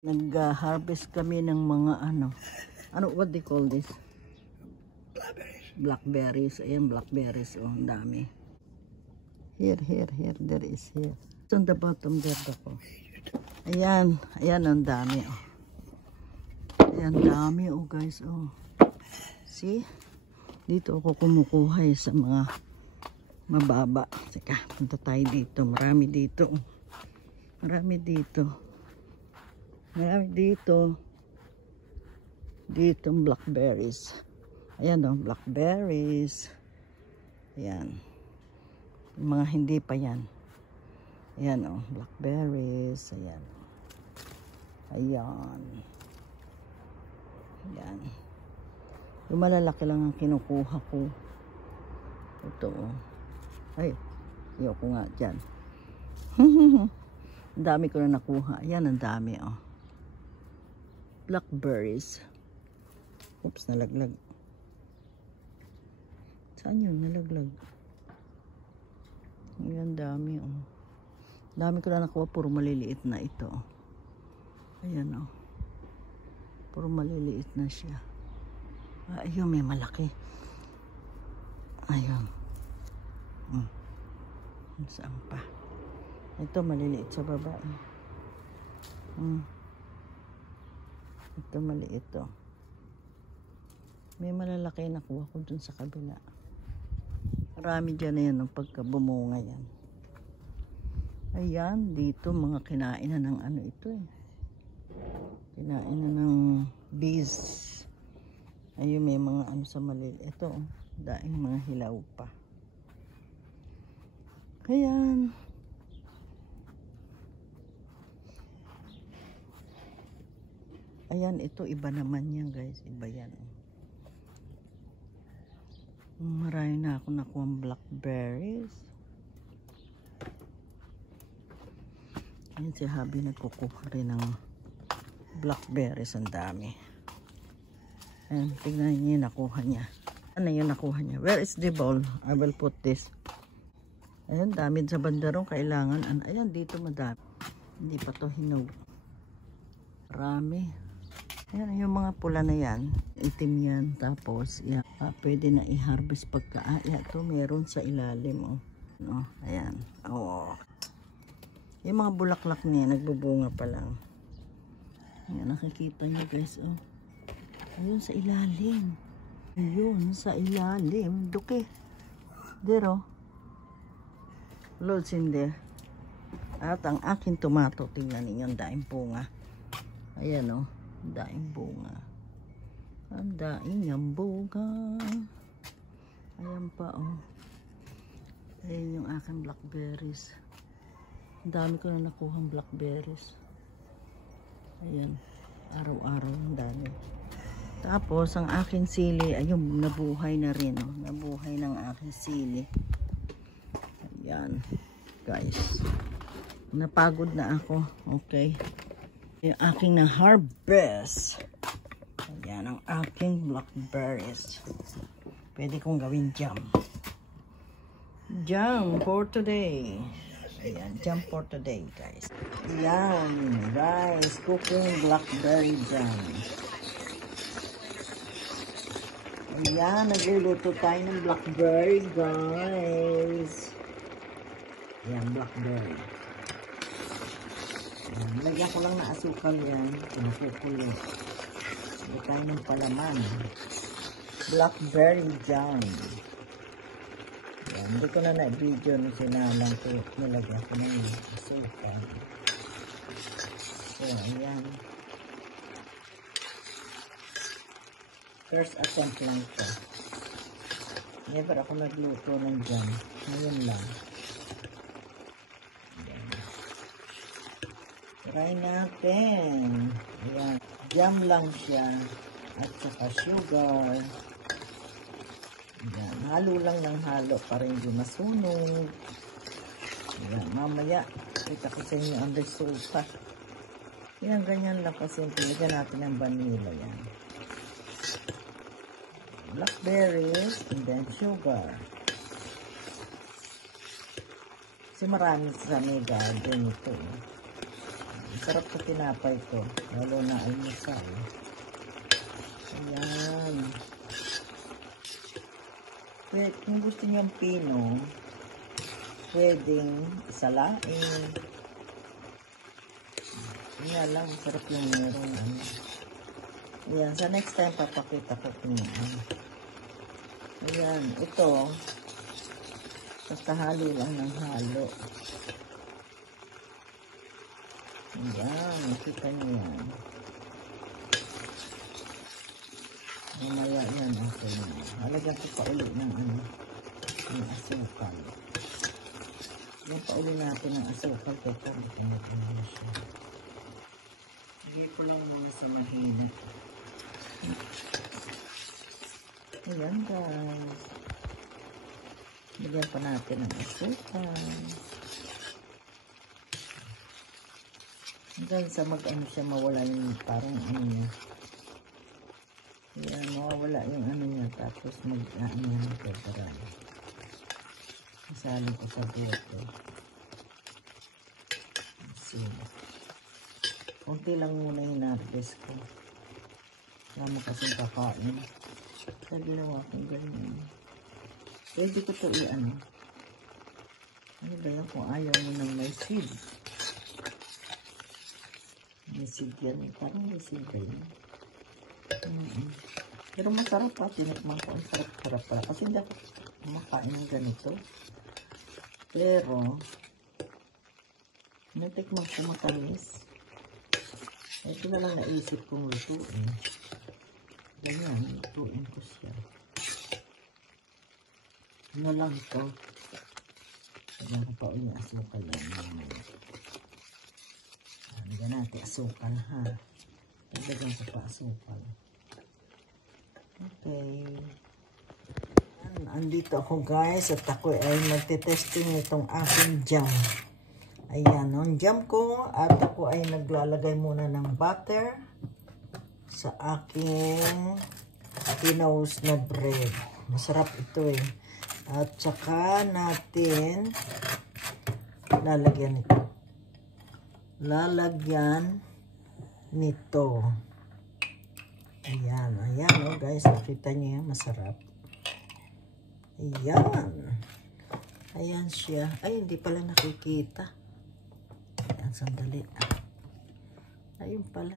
Nag-harvest kami ng mga what they call this? Blackberries. Ayan, blackberries. Oh, ang dami. Here, there is here. It's on the bottom there ako. Ayan, ang dami. Oh. Ayan, dami oh guys. Oh. See? Dito ako kumukuha sa mga mababa. Teka, punta tayo dito. Marami dito. Dito blackberries. Ayan o, blackberries. Ayan. Yung mga hindi pa yan. Ayan o, blackberries. Ayan. Ayan. Yung malalaki lang ang kinukuha ko. Ito o. Ay, ayoko nga dyan. Ang dami ko na nakuha. Ayan, ang dami o. Blackberries. Oops, nalaglag. Saan yun? Nalaglag. Ayan, dami oh. Dami ko na nakuha. Puro maliliit na ito. Ayan oh. Puro maliliit na siya. Ayun, may malaki. Ayun. Saan pa? Ito, maliliit sa baba. Ito, maliit to. May malalaki na nakuha ko dun sa kabila. Marami dyan na yan ng pagkabumunga yan. Ayan, dito mga kinain na ng ito eh. Kinain na ng bees. Ayun, may mga sa maliliit. Ito, daing mga hilaw pa. Ayan. Ayan, ito iba naman yan guys. Iba yan. Marami na ako nakuha ng blackberries. Ayan si Habi nagkukuha rin ng blackberries. Ang dami. Ayan, tignan niyo yung nakuha niya. Ano yung nakuha niya? Where is the bowl? I will put this. Ayan, dami sa bandarong kailangan. Ayan, dito madami. Hindi pa to hinog. Marami. Ayan, yung mga pula na yan, itim yan, tapos yan, pwede na i-harvest pagka, ito meron sa ilalim, oh. No, ayan, oh. Yung mga bulaklak niya, nagbubunga pa lang. Ayan, nakikita nyo guys, oh. Ayun sa ilalim. Ayun sa ilalim. Duke. There, oh. Loads in there. At ang aking tomato, tingnan ninyo, ang daing bunga. Ayan, oh. Daing bunga. Ang daing ang bunga. Ayan pa oh. Ayan yung aking blackberries. Ang dami ko na nakuhang blackberries. Ayan. Araw-araw ang dami. Tapos ang aking sili, ayun, nabuhay na rin oh. Nabuhay ng aking sili. Ayan. Guys. Napagod na ako. Okay. Yung aking na-harvest. Ayan ang aking blackberries. Pwede kong gawin jam. Jam for today. Ayan, jam for today guys. Ayan, guys. Cooking blackberry jam. Ayan, nagluluto tayo ng blackberry guys. Ayan, blackberry. Lagyan ko lang na asukal yan. Pinakukulo. Hindi tayo ng palaman. Blackberry jam. Yan. Hindi ko na na-video na sinalang ko. Nilagyan ko ng asukal. So, ayan. First attempt lang ito. Never ako nagluto ng jam. Ngayon lang. Try natin. Ayan. Jam lang siya. At saka sugar. Ayan. Halo lang ng halo para hindi masunog. Ayan. Mamaya, kita ko sa inyo ang resulta. Ayan, ganyan lang kasi. Lagyan natin ng vanilla yan. Blackberries and then sugar. Kasi marami sa may garden ito. Sarap sa tinapay to. Lalo na almusal. Ayan. Pwede, kung gusto niyang pino, pwedeng isalain. Kaya lang, sarap yung meron. Ayan, sa next time papakita ko kung ayan, ito kakahalo lang ng halo. Ayan, nakita niyo yan. Mamaya yan, okay na. Halagyan ko pa ulit ng ng asukal. Yan pa ulit natin ng asukal. Teka, natin na siya. Hindi ko lang muna sa mahina. Ayan guys. Lagyan pa natin ng asukal. Hanggang sa mag-ano siya, mawala yung parang niya. Ayan, mawawala yung niya. Tapos mag-ano yung pepperan. Isali ko sa bote. So, konti lang muna yung harvest ko. Kaya mo kasing kakain. Kaya ginawa kong ganyan. Pwede ko ito ano ba yan kung ayaw mo ng may seed. May seed yan. Parang may seed yan. Pero masarap pa. Tinikman ko. Ang sarap-sarap pala. Kasi hindi ako kumakain ng ganito. Pero natikman ko matamis. Ito na lang naisip kong lutuin. Ganyan, lutuin ko siya. Ano lang ito. Lagyan ko pa ulit asukal lang. Lagyan natin asukal ha. Lagyan ko pa asukal. Okay. Andito ako guys at ako ay magte-testing nitong aking jam. Ayan, ang jam ko at ako ay naglalagay muna ng butter sa aking tinaus na bread. Masarap ito eh. At saka natin lalagyan nito. Lalagyan nito. Ayan, ayan oh guys, nakita niyo yan, masarap. Ayan. Ayan siya. Ay, hindi pala nakikita. Ayan, sandali. Ayun pala.